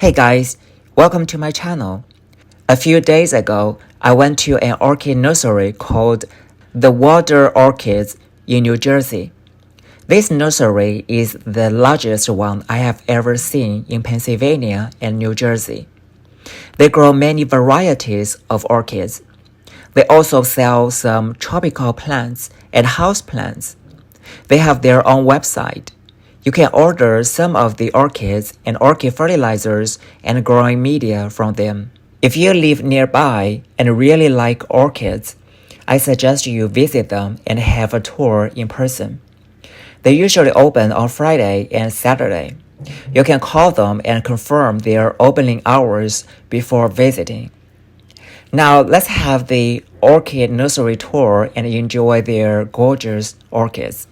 Hey guys, welcome to my channel. A few days ago, I went to an orchid nursery called the Waldor Orchids in New Jersey. This nursery is the largest one I have ever seen in Pennsylvania and New Jersey. They grow many varieties of orchids. They also sell some tropical plants and houseplants. They have their own website. You can order some of the orchids and orchid fertilizers and growing media from them. If you live nearby and really like orchids, I suggest you visit them and have a tour in person. They usually open on Friday and Saturday. You can call them and confirm their opening hours before visiting. Now let's have the orchid nursery tour and enjoy their gorgeous orchids.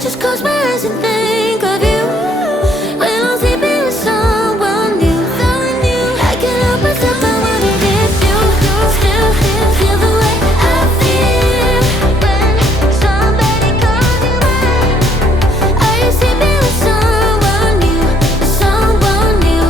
Just close my eyes and think of you. When I'm sleeping with someone new, I can't help myself, I wonder if you still feel the way I feel when somebody calls you mine. Are you sleeping with someone new, someone new,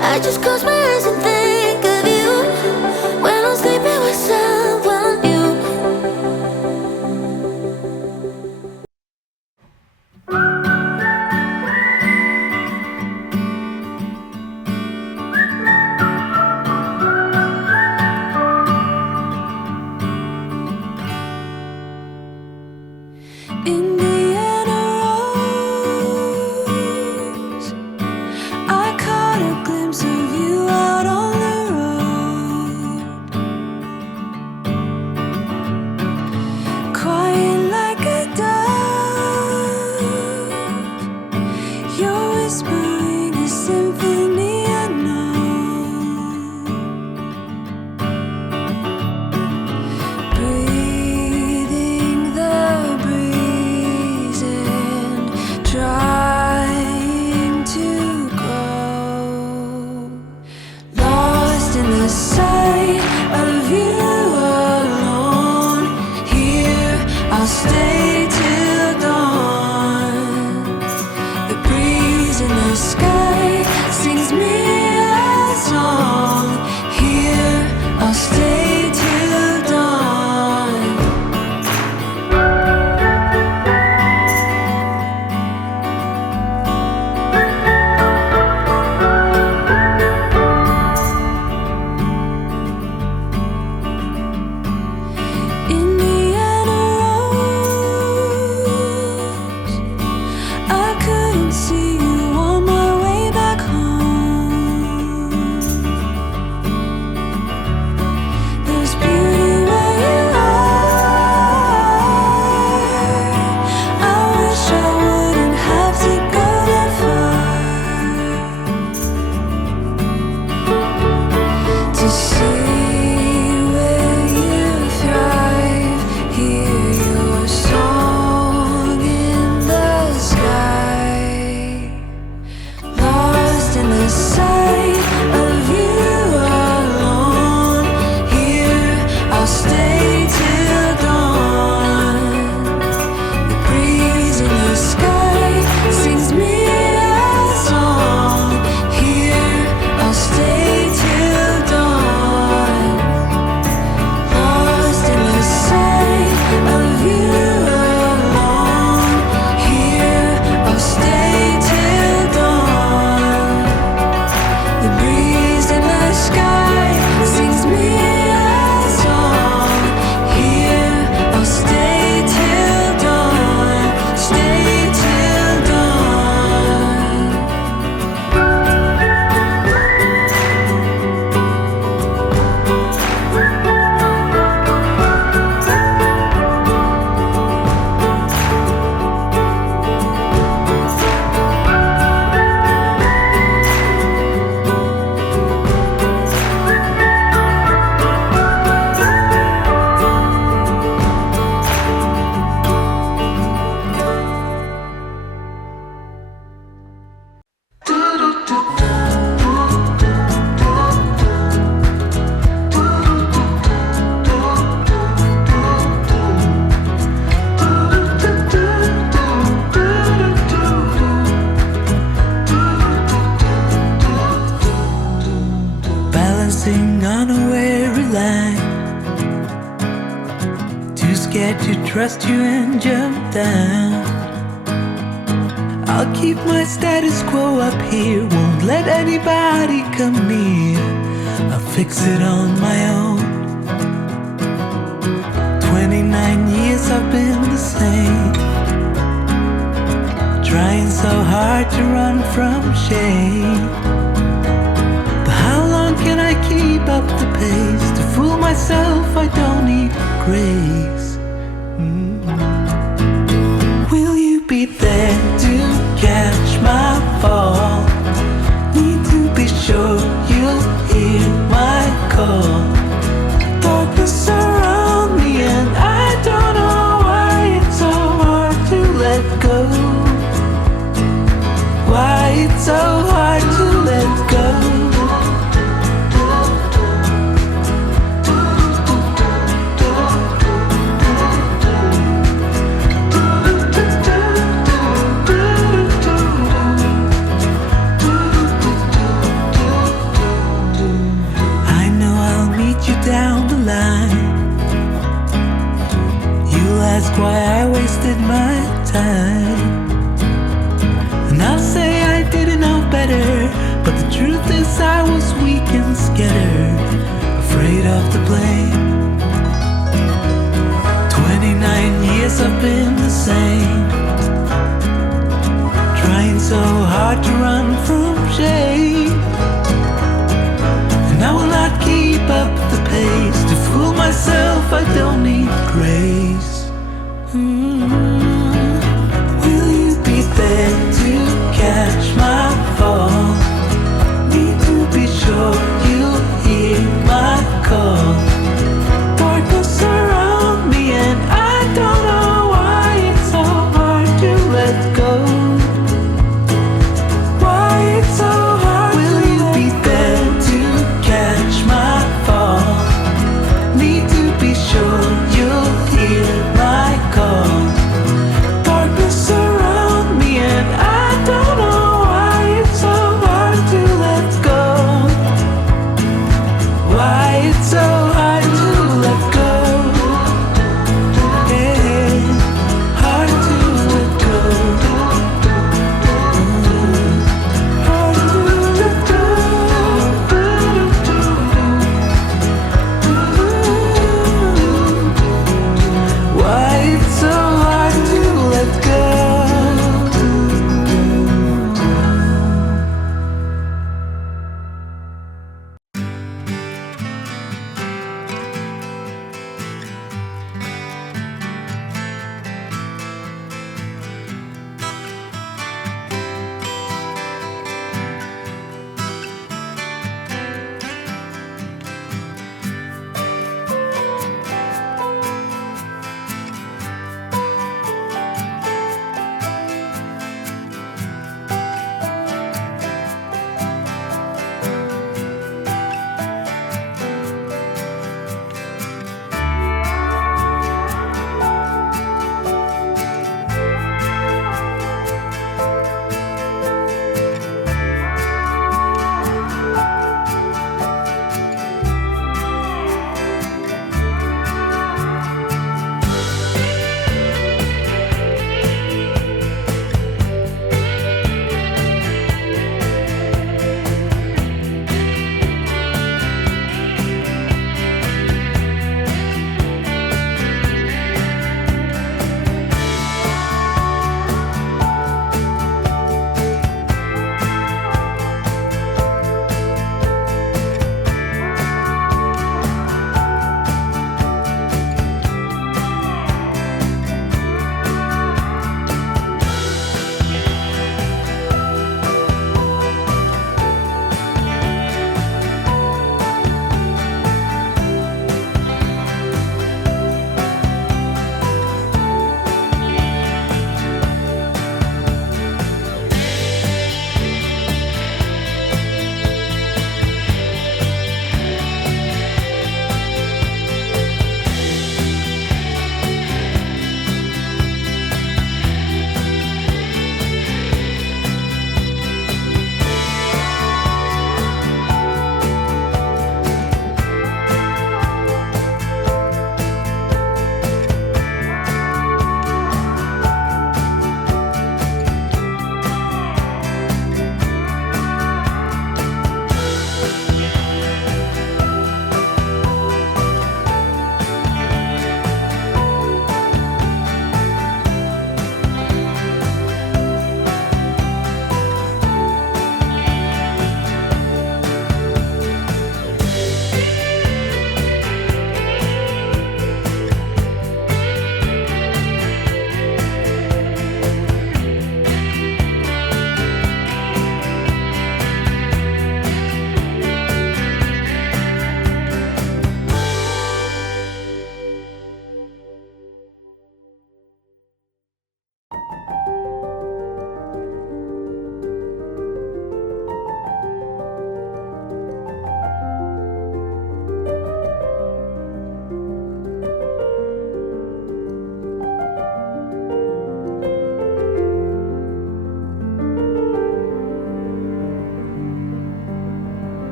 I just close my eyes and think of you when I'm sleeping with someone new. Indiana rose, I caught a glimpse of you out on the road, quiet like a dove. You're whispering a symphony unknown, breathing the breeze. Too scared to trust you and jump down. I'll keep my status quo up here, won't let anybody come near. I'll fix it on my own. 29 years I've been the same, trying so hard to run from shame. But how long can I keep up the pace? To fool myself I don't need grace. Will you be there to catch my fall? Need to be sure you'll hear my call. Darkness around me and I don't know why it's so hard to let go. Why it's so hard to let go. Down the line, you'll ask why I wasted my time, and I'll say I didn't know better. But the truth is I was weak and scared, afraid of the blame. 29 years I've been the same, trying so hard to run from shame. And I will not keep up the pace. To fool myself I don't